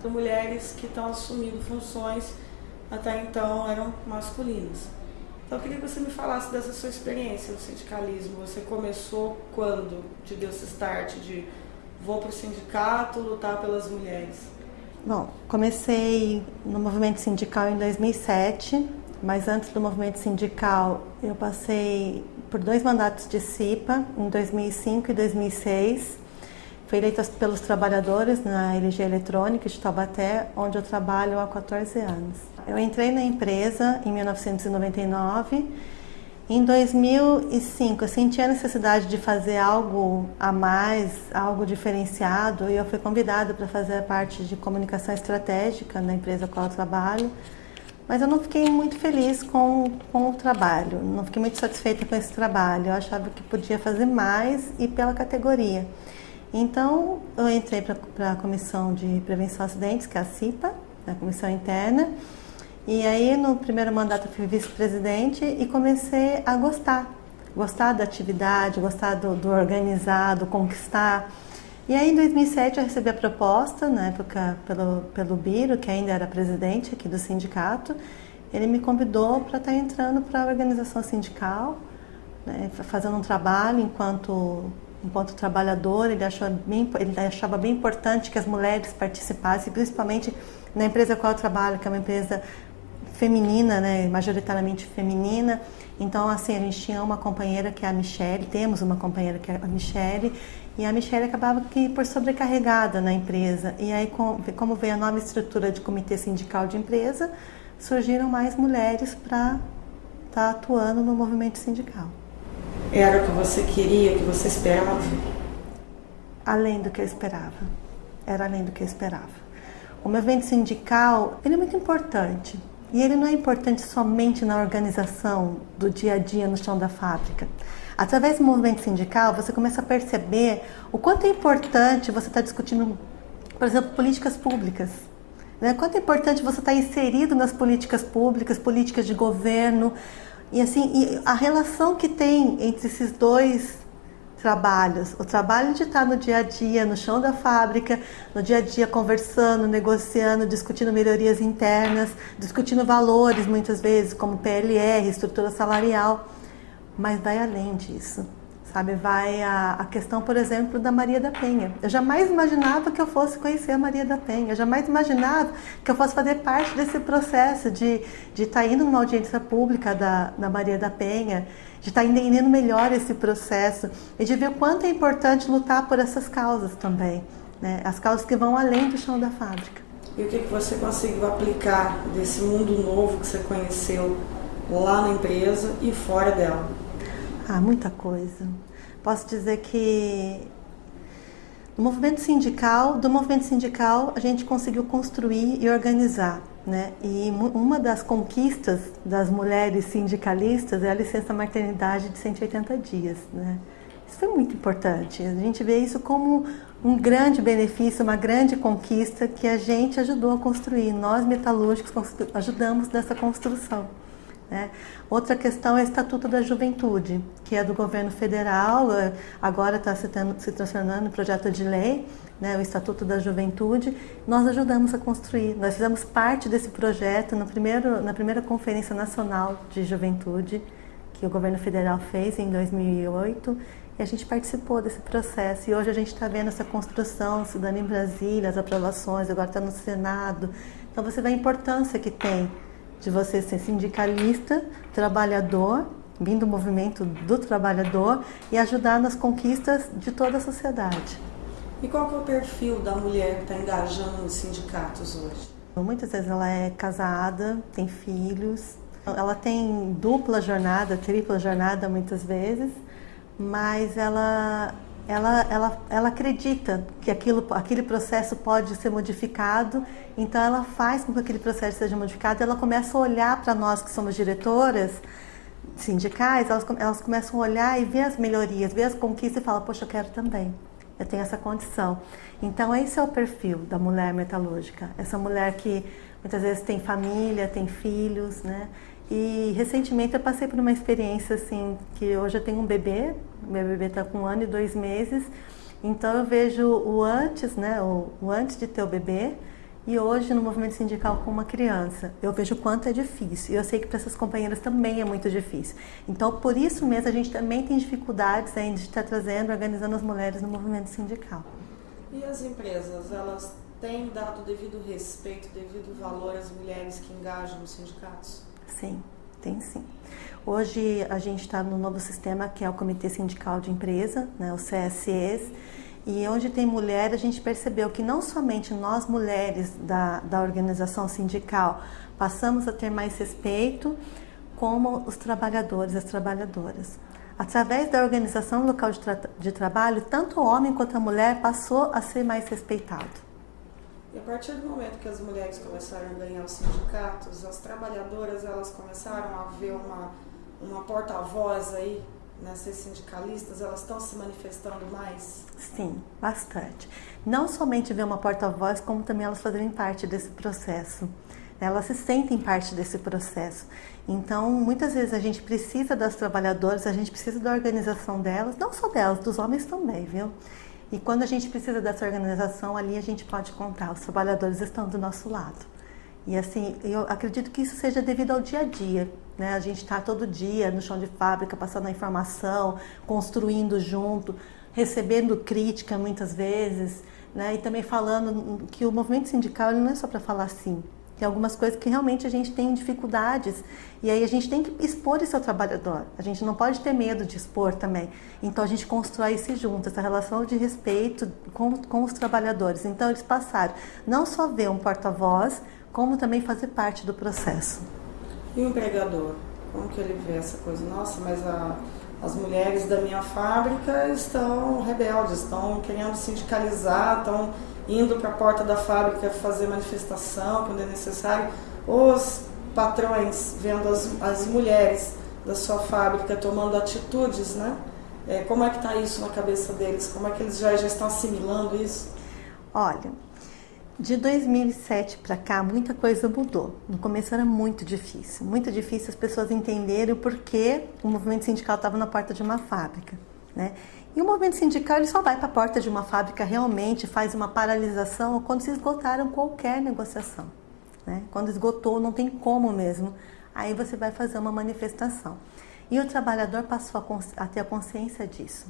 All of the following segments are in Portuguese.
Para mulheres que estão assumindo funções até então eram masculinas. Então eu queria que você me falasse dessa sua experiência no sindicalismo. Você começou quando? Te deu esse start de vou para o sindicato lutar pelas mulheres? Bom, comecei no movimento sindical em 2007, mas antes do movimento sindical eu passei por 2 mandatos de CIPA, em 2005 e 2006. Fui eleita pelos trabalhadores na LG Eletrônica de Taubaté, onde eu trabalho há 14 anos. Eu entrei na empresa em 1999. Em 2005, eu senti a necessidade de fazer algo a mais, algo diferenciado, e eu fui convidada para fazer a parte de comunicação estratégica na empresa com a qual eu trabalho. Mas eu não fiquei muito feliz com o trabalho, não fiquei muito satisfeita com esse trabalho. Eu achava que podia fazer mais e pela categoria. Então, eu entrei para a Comissão de Prevenção a Acidentes, que é a CIPA, a Comissão Interna, e aí no primeiro mandato eu fui vice-presidente e comecei a gostar da atividade, gostar do organizar, do conquistar. E aí em 2007 eu recebi a proposta, na época pelo Biro, que ainda era presidente aqui do sindicato. Ele me convidou para estar entrando para a organização sindical, né, fazendo um trabalho enquanto trabalhador. Ele achava bem importante que as mulheres participassem, principalmente na empresa com a qual eu trabalho, que é uma empresa feminina, né, majoritariamente feminina. Então, assim, a gente tinha uma companheira que é a Michele, temos uma companheira que é a Michele, e a Michele acabava por sobrecarregada na empresa. E aí, como veio a nova estrutura de comitê sindical de empresa, surgiram mais mulheres para estar atuando no movimento sindical. Era o que você queria, o que você esperava? Além do que eu esperava. Era além do que eu esperava. O movimento sindical, ele é muito importante. E ele não é importante somente na organização do dia a dia no chão da fábrica. Através do movimento sindical, você começa a perceber o quanto é importante você estar discutindo, por exemplo, políticas públicas. Né? Quanto é importante você estar inserido nas políticas públicas, políticas de governo. E assim, a relação que tem entre esses dois trabalhos, o trabalho de estar no dia a dia, no chão da fábrica, no dia a dia conversando, negociando, discutindo melhorias internas, discutindo valores muitas vezes, como PLR, estrutura salarial, mas vai além disso, sabe? Vai a questão, por exemplo, da Maria da Penha. Eu jamais imaginava que eu fosse conhecer a Maria da Penha, eu jamais imaginava que eu fosse fazer parte desse processo de estar indo numa audiência pública da Maria da Penha, de estar entendendo melhor esse processo e de ver o quanto é importante lutar por essas causas também, né? As causas que vão além do chão da fábrica. E o que você conseguiu aplicar desse mundo novo que você conheceu lá na empresa e fora dela? Muita coisa. Posso dizer que do movimento sindical a gente conseguiu construir e organizar, né? E uma das conquistas das mulheres sindicalistas é a licença maternidade de 180 dias, né? Isso foi muito importante. A gente vê isso como um grande benefício, uma grande conquista que a gente ajudou a construir. Nós, metalúrgicos, ajudamos nessa construção, né? Outra questão é o Estatuto da Juventude, que é do governo federal, agora está se transformando em projeto de lei, né, o Estatuto da Juventude. Nós ajudamos a construir, nós fizemos parte desse projeto na primeira Conferência Nacional de Juventude, que o governo federal fez em 2008, e a gente participou desse processo. E hoje a gente está vendo essa construção se dando em Brasília, as aprovações, agora está no Senado. Então você vê a importância que tem de você ser sindicalista, trabalhador, vindo do movimento do trabalhador e ajudar nas conquistas de toda a sociedade. E qual que é o perfil da mulher que está engajando nos sindicatos hoje? Muitas vezes ela é casada, tem filhos, ela tem dupla jornada, tripla jornada muitas vezes, mas ela acredita que aquele processo pode ser modificado, então ela faz com que aquele processo seja modificado, ela começa a olhar para nós que somos diretoras sindicais, elas começam a olhar e ver as melhorias, ver as conquistas e falam, poxa, eu quero também, eu tenho essa condição. Então esse é o perfil da mulher metalúrgica, essa mulher que muitas vezes tem família, tem filhos, né? E recentemente eu passei por uma experiência assim, que hoje eu tenho um bebê, meu bebê está com 1 ano e 2 meses, então eu vejo o antes, né, o antes de ter o bebê e hoje no movimento sindical com uma criança. Eu vejo o quanto é difícil e eu sei que para essas companheiras também é muito difícil. Então por isso mesmo a gente também tem dificuldades ainda de estar trazendo, organizando as mulheres no movimento sindical. E as empresas, elas têm dado devido respeito, devido valor às mulheres que engajam nos sindicatos? Sim, tem sim. Hoje a gente está no novo sistema que é o Comitê Sindical de Empresa, né, o CSEs, e onde tem mulher, a gente percebeu que não somente nós mulheres da organização sindical passamos a ter mais respeito, como os trabalhadores, as trabalhadoras. Através da organização local de trabalho, tanto o homem quanto a mulher passou a ser mais respeitado. E a partir do momento que as mulheres começaram a ganhar os sindicatos, as trabalhadoras elas começaram a ver uma porta-voz aí, nessas sindicalistas, elas estão se manifestando mais? Sim, bastante. Não somente ver uma porta-voz, como também elas fazerem parte desse processo. Elas se sentem parte desse processo. Então, muitas vezes a gente precisa das trabalhadoras, a gente precisa da organização delas, não só delas, dos homens também, viu? E quando a gente precisa dessa organização, ali a gente pode contar, os trabalhadores estão do nosso lado. E assim, eu acredito que isso seja devido ao dia a dia, né? A gente está todo dia no chão de fábrica, passando a informação, construindo junto, recebendo crítica muitas vezes, né? E também falando que o movimento sindical ele não é só para falar sim. Tem algumas coisas que realmente a gente tem dificuldades e aí a gente tem que expor isso ao trabalhador. A gente não pode ter medo de expor também. Então a gente constrói isso junto, essa relação de respeito com os trabalhadores. Então eles passaram não só ver um porta-voz, como também fazer parte do processo. E o empregador? Como que ele vê essa coisa? Nossa, mas as mulheres da minha fábrica estão rebeldes, estão querendo sindicalizar, estão indo para a porta da fábrica fazer manifestação quando é necessário. Os patrões vendo as mulheres da sua fábrica tomando atitudes, né? Como é que está isso na cabeça deles? Como é que eles já estão assimilando isso? Olha, de 2007 para cá, muita coisa mudou. No começo era muito difícil as pessoas entenderem o porquê o movimento sindical estava na porta de uma fábrica, né? E o movimento sindical ele só vai para a porta de uma fábrica realmente, faz uma paralisação quando se esgotaram qualquer negociação, né? Quando esgotou, não tem como mesmo, aí você vai fazer uma manifestação. E o trabalhador passou a ter a consciência disso.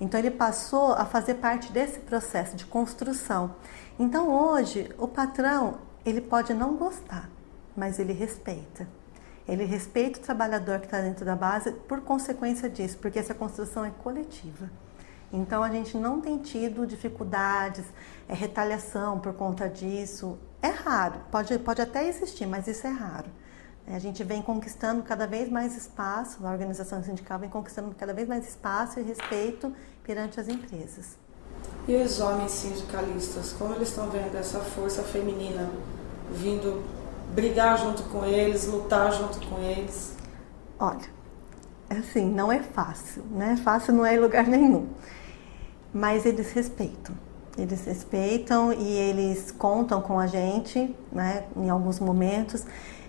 Então ele passou a fazer parte desse processo de construção. Então hoje o patrão ele pode não gostar, mas ele respeita. Ele respeita o trabalhador que está dentro da base por consequência disso, porque essa construção é coletiva. Então a gente não tem tido dificuldades, retaliação por conta disso. É raro, pode até existir, mas isso é raro. A gente vem conquistando cada vez mais espaço, a organização sindical vem conquistando cada vez mais espaço e respeito perante as empresas. E os homens sindicalistas, como eles estão vendo essa força feminina vindo brigar junto com eles, lutar junto com eles? Olha, assim, não é fácil, né? Fácil não é em lugar nenhum. Mas eles respeitam. Eles respeitam e eles contam com a gente, né? Em alguns momentos.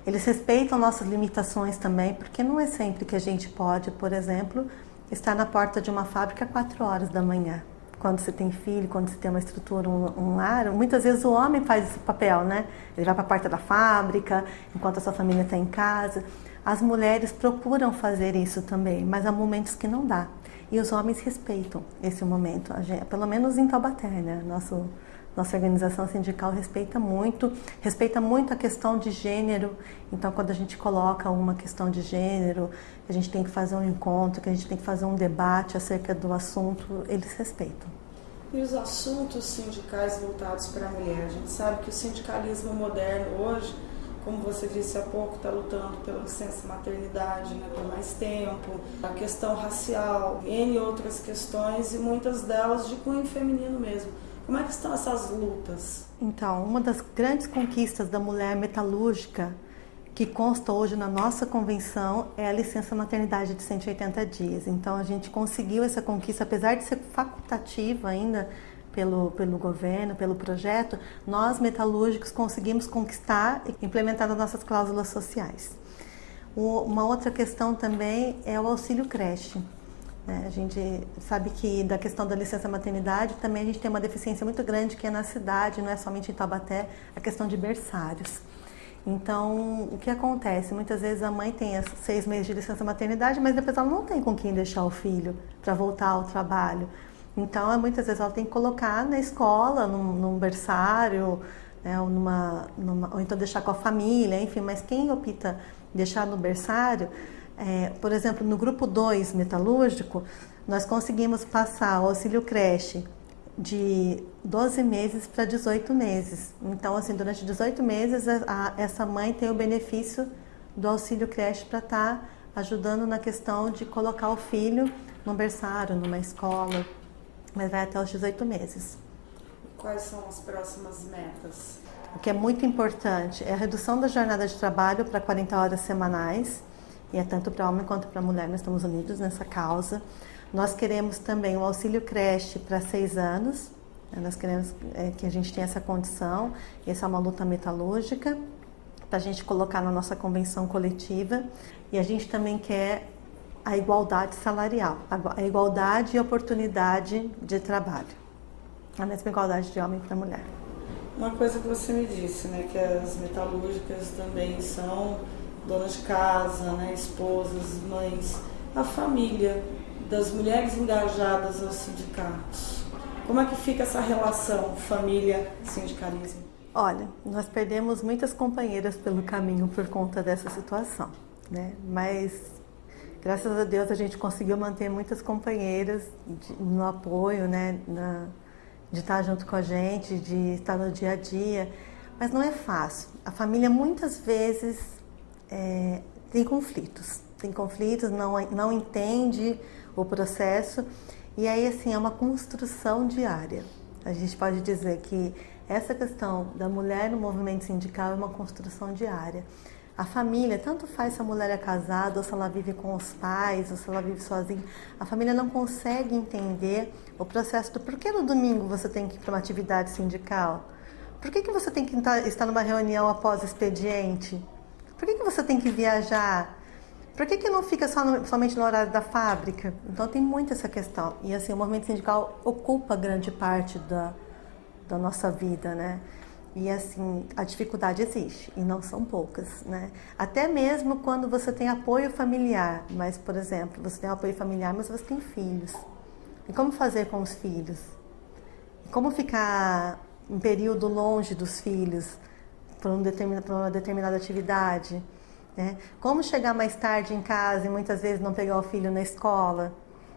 Eles respeitam nossas limitações também, porque não é sempre que a gente pode, por exemplo, estar na porta de uma fábrica 4 horas da manhã. Quando você tem filho, quando você tem uma estrutura, um lar, muitas vezes o homem faz esse papel, né? Ele vai para a porta da fábrica, enquanto a sua família está em casa. As mulheres procuram fazer isso também, mas há momentos que não dá. E os homens respeitam esse momento, pelo menos em Taubaté, né? Nossa organização sindical respeita muito a questão de gênero. Então, quando a gente coloca uma questão de gênero, a gente tem que fazer um encontro, que a gente tem que fazer um debate acerca do assunto, eles respeitam. E os assuntos sindicais voltados para a mulher? A gente sabe que o sindicalismo moderno hoje, como você disse há pouco, está lutando pela licença maternidade, né, por mais tempo, a questão racial, N outras questões, e muitas delas de cunho feminino mesmo. Como é que estão essas lutas? Então, uma das grandes conquistas da mulher metalúrgica, que consta hoje na nossa convenção, é a licença maternidade de 180 dias. Então, a gente conseguiu essa conquista, apesar de ser facultativa ainda pelo governo, pelo projeto, nós metalúrgicos conseguimos conquistar e implementar as nossas cláusulas sociais. Uma outra questão também é o auxílio creche. A gente sabe que da questão da licença maternidade também a gente tem uma deficiência muito grande que é na cidade, não é somente em Taubaté, a questão de berçários. Então, o que acontece? Muitas vezes a mãe tem 6 meses de licença maternidade, mas depois ela não tem com quem deixar o filho para voltar ao trabalho. Então, muitas vezes ela tem que colocar na escola, num berçário, né, ou então deixar com a família, enfim. Mas quem opta deixar no berçário, por exemplo, no grupo 2 metalúrgico, nós conseguimos passar o auxílio creche de 12 meses para 18 meses. Então, assim, durante 18 meses, essa mãe tem o benefício do auxílio creche para estar ajudando na questão de colocar o filho num berçário, numa escola, mas vai até os 18 meses. Quais são as próximas metas? O que é muito importante é a redução da jornada de trabalho para 40 horas semanais, e é tanto para homem quanto para mulher, nós estamos unidos nessa causa. Nós queremos também um auxílio creche para 6 anos, nós queremos que a gente tenha essa condição, essa é uma luta metalúrgica, para a gente colocar na nossa convenção coletiva, e a gente também quer a igualdade salarial, a igualdade e oportunidade de trabalho, a mesma igualdade de homem para mulher. Uma coisa que você me disse, né, que as metalúrgicas também são donas de casa, né, esposas, mães, a família das mulheres engajadas aos sindicatos. Como é que fica essa relação família-sindicalismo? Olha, nós perdemos muitas companheiras pelo caminho por conta dessa situação, né? Mas graças a Deus a gente conseguiu manter muitas companheiras no apoio, né? De estar junto com a gente, de estar no dia a dia. Mas não é fácil. A família muitas vezes tem conflitos, não entende o processo, e aí assim é uma construção diária. A gente pode dizer que essa questão da mulher no movimento sindical é uma construção diária. A família, tanto faz se a mulher é casada, ou se ela vive com os pais, ou se ela vive sozinha, a família não consegue entender o processo do porquê no domingo você tem que ir para uma atividade sindical, por que você tem que estar numa reunião após o expediente, por que você tem que viajar, por que não fica somente no horário da fábrica? Então tem muito essa questão. E assim, o movimento sindical ocupa grande parte da nossa vida, né? E assim, a dificuldade existe, e não são poucas, né? Até mesmo quando você tem apoio familiar, mas, por exemplo, você tem apoio familiar, mas você tem filhos. E como fazer com os filhos? Como ficar um período longe dos filhos para uma determinada atividade? Né? Como chegar mais tarde em casa e muitas vezes não pegar o filho na escola?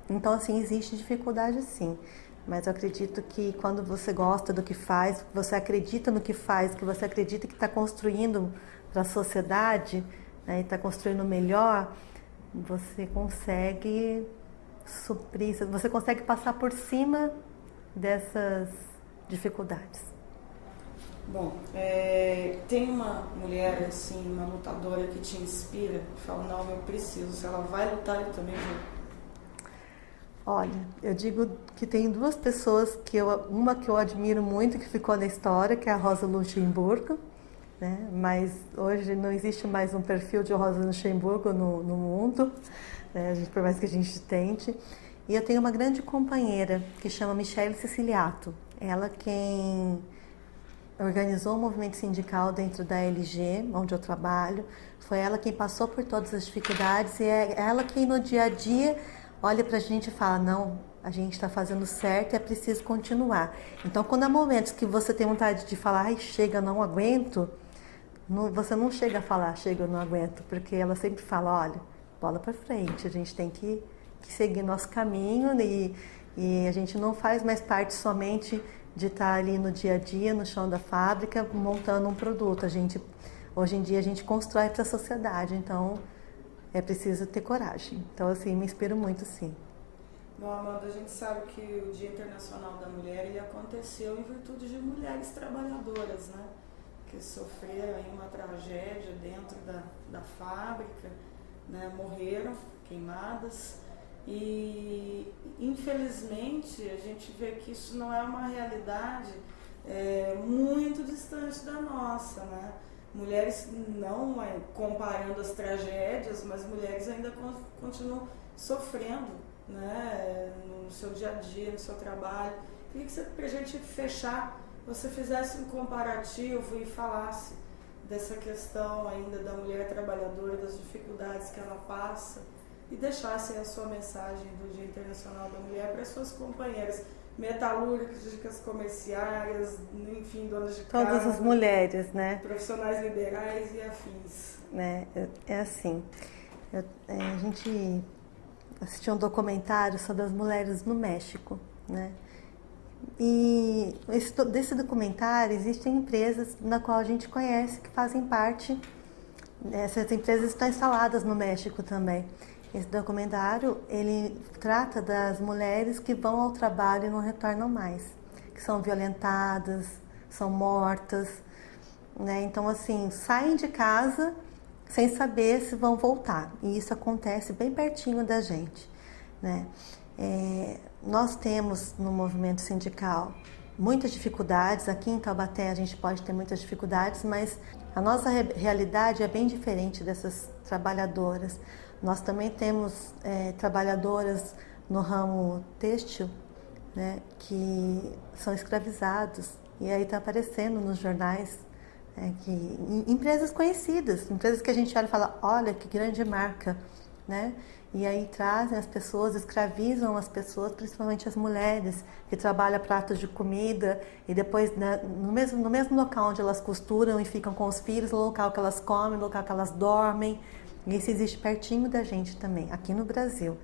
Então, assim, existe dificuldade sim. Mas eu acredito que quando você gosta do que faz, você acredita no que faz, que você acredita que está construindo para a sociedade, né, e está construindo melhor, você consegue suprir, você consegue passar por cima dessas dificuldades. Bom, tem uma mulher, assim, uma lutadora que te inspira, que fala, não, eu preciso, se ela vai lutar, eu também vou. Olha, eu digo que tem 2 pessoas, uma que eu admiro muito, que ficou na história, que é a Rosa Luxemburgo, né? Mas hoje não existe mais um perfil de Rosa Luxemburgo no mundo, né? Por mais que a gente tente. E eu tenho uma grande companheira, que chama Michele Siciliato. Ela quem organizou o movimento sindical dentro da LG, onde eu trabalho. Foi ela quem passou por todas as dificuldades, e é ela quem no dia a dia olha pra gente e fala, não, a gente está fazendo certo e é preciso continuar. Então, quando há momentos que você tem vontade de falar, ai, chega, não aguento, você não chega a falar, chega, eu não aguento, porque ela sempre fala, olha, bola para frente, a gente tem que seguir nosso caminho, e E a gente não faz mais parte somente de estar ali no dia a dia, no chão da fábrica, montando um produto. Hoje em dia a gente constrói para a sociedade, então é preciso ter coragem. Então, assim, me inspiro muito, sim. Bom, Amanda, a gente sabe que o Dia Internacional da Mulher ele aconteceu em virtude de mulheres trabalhadoras, né? Que sofreram aí uma tragédia dentro da fábrica, né? Morreram queimadas e, infelizmente, a gente vê que isso não é uma realidade muito distante da nossa, né? Mulheres, não comparando as tragédias, mas mulheres ainda continuam sofrendo, né, no seu dia a dia, no seu trabalho. Queria que você, pra gente fechar, você fizesse um comparativo e falasse dessa questão ainda da mulher trabalhadora, das dificuldades que ela passa e deixasse a sua mensagem do Dia Internacional da Mulher para as suas companheiras metalúrgicas, comerciárias, enfim, donas de casa. Todas as mulheres, né? Profissionais liberais e afins. É assim, a gente assistiu um documentário sobre as mulheres no México, né? E desse documentário existem empresas na qual a gente conhece que fazem parte, essas empresas estão instaladas no México também. Esse documentário, ele trata das mulheres que vão ao trabalho e não retornam mais, que são violentadas, são mortas, né? Então, assim, saem de casa sem saber se vão voltar. E isso acontece bem pertinho da gente, né? Nós temos no movimento sindical muitas dificuldades. Aqui em Taubaté a gente pode ter muitas dificuldades, mas a nossa realidade é bem diferente dessas trabalhadoras. Nós também temos trabalhadoras no ramo têxtil, né, que são escravizados. E aí está aparecendo nos jornais que empresas conhecidas, empresas que a gente olha e fala, olha que grande marca, né? E aí trazem as pessoas, escravizam as pessoas, principalmente as mulheres, que trabalham pratos de comida e depois, né, no mesmo local onde elas costuram e ficam com os filhos, no local que elas comem, no local que elas dormem. E isso existe pertinho da gente também, aqui no Brasil.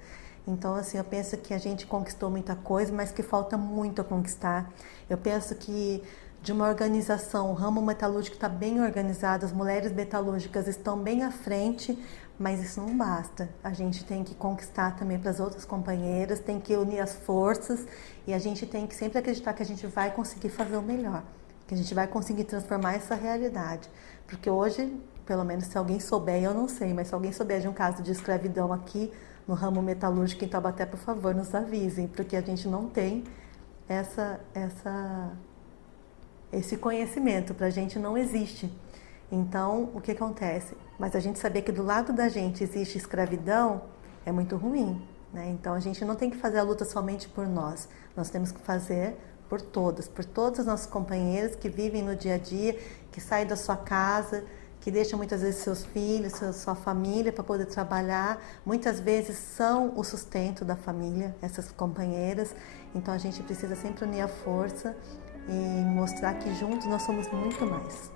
Então, assim, eu penso que a gente conquistou muita coisa, mas que falta muito a conquistar. Eu penso que de uma organização, o ramo metalúrgico está bem organizado, as mulheres metalúrgicas estão bem à frente, mas isso não basta. A gente tem que conquistar também para as outras companheiras, tem que unir as forças e a gente tem que sempre acreditar que a gente vai conseguir fazer o melhor, que a gente vai conseguir transformar essa realidade. Porque hoje, pelo menos se alguém souber, eu não sei, mas se alguém souber de um caso de escravidão aqui no ramo metalúrgico em Taubaté, por favor, nos avisem, porque a gente não tem esse conhecimento, para a gente não existe. Então, o que acontece? Mas a gente saber que do lado da gente existe escravidão é muito ruim, né? Então, a gente não tem que fazer a luta somente por nós. Nós temos que fazer por todas as nossas companheiras que vivem no dia a dia, que saem da sua casa, que deixam muitas vezes seus filhos, sua família para poder trabalhar. Muitas vezes são o sustento da família, essas companheiras. Então, a gente precisa sempre unir a força e mostrar que juntos nós somos muito mais.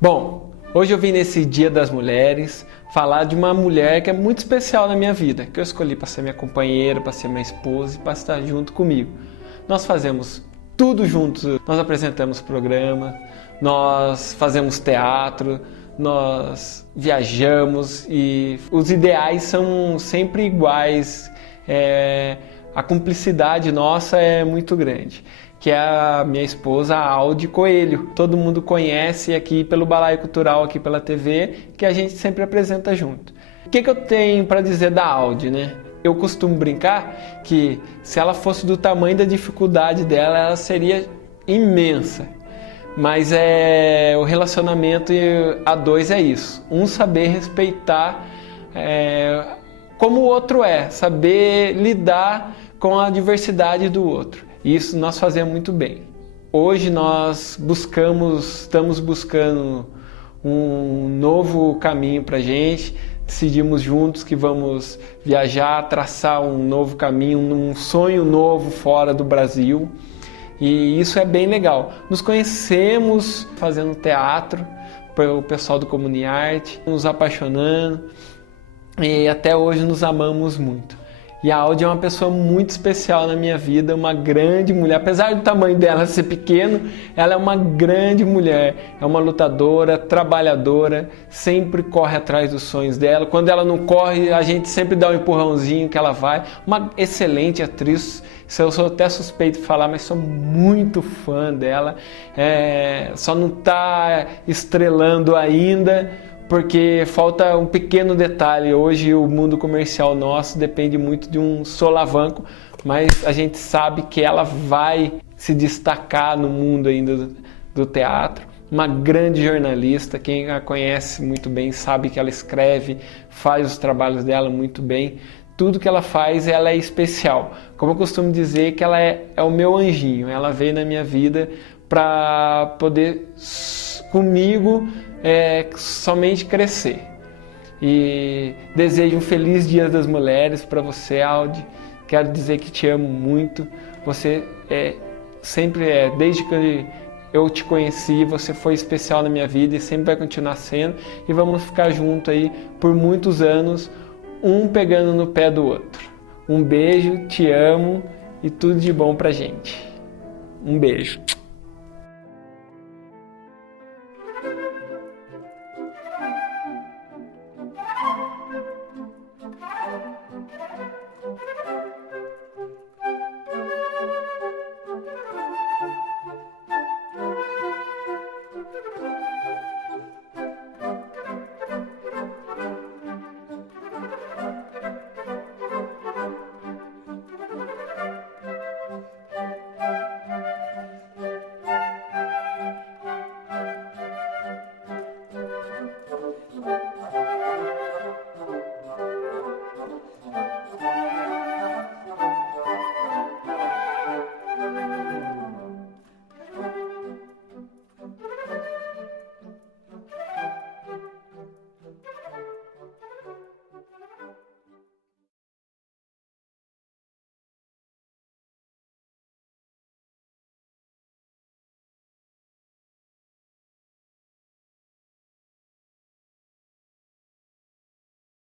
Bom, hoje eu vim nesse Dia das Mulheres falar de uma mulher que é muito especial na minha vida, que eu escolhi para ser minha companheira, para ser minha esposa e para estar junto comigo. Nós fazemos tudo juntos, nós apresentamos programa, nós fazemos teatro, nós viajamos e os ideais são sempre iguais, a cumplicidade nossa é muito grande, que é a minha esposa, a Aldi Coelho. Todo mundo conhece aqui pelo Balaio Cultural, aqui pela TV, que a gente sempre apresenta junto. O que eu tenho para dizer da Aldi, né? Eu costumo brincar que se ela fosse do tamanho da dificuldade dela, ela seria imensa. Mas o relacionamento a dois é isso. Um saber respeitar como o outro é, saber lidar com a diversidade do outro. Isso nós fazemos muito bem. Hoje nós estamos buscando um novo caminho para a gente. Decidimos juntos que vamos viajar, traçar um novo caminho, um sonho novo fora do Brasil. E isso é bem legal. Nos conhecemos fazendo teatro, o pessoal do Comuniarte, nos apaixonando e até hoje nos amamos muito. E a Aldi é uma pessoa muito especial na minha vida, uma grande mulher. Apesar do tamanho dela ser pequeno, ela é uma grande mulher. É uma lutadora, trabalhadora, sempre corre atrás dos sonhos dela. Quando ela não corre, a gente sempre dá um empurrãozinho que ela vai. Uma excelente atriz. Eu sou até suspeito de falar, mas sou muito fã dela. Só não está estrelando ainda, porque falta um pequeno detalhe. Hoje o mundo comercial nosso depende muito de um solavanco, mas a gente sabe que ela vai se destacar no mundo ainda do teatro. Uma grande jornalista, quem a conhece muito bem sabe que ela escreve, faz os trabalhos dela muito bem. Tudo que ela faz, ela é especial. Como eu costumo dizer, que ela é o meu anjinho. Ela veio na minha vida para poder comigo somente crescer. E desejo um feliz Dia das Mulheres para você, Aldi. Quero dizer que te amo muito. Você desde que eu te conheci, você foi especial na minha vida e sempre vai continuar sendo. E vamos ficar juntos aí por muitos anos, um pegando no pé do outro. Um beijo, te amo e tudo de bom pra gente. Um beijo.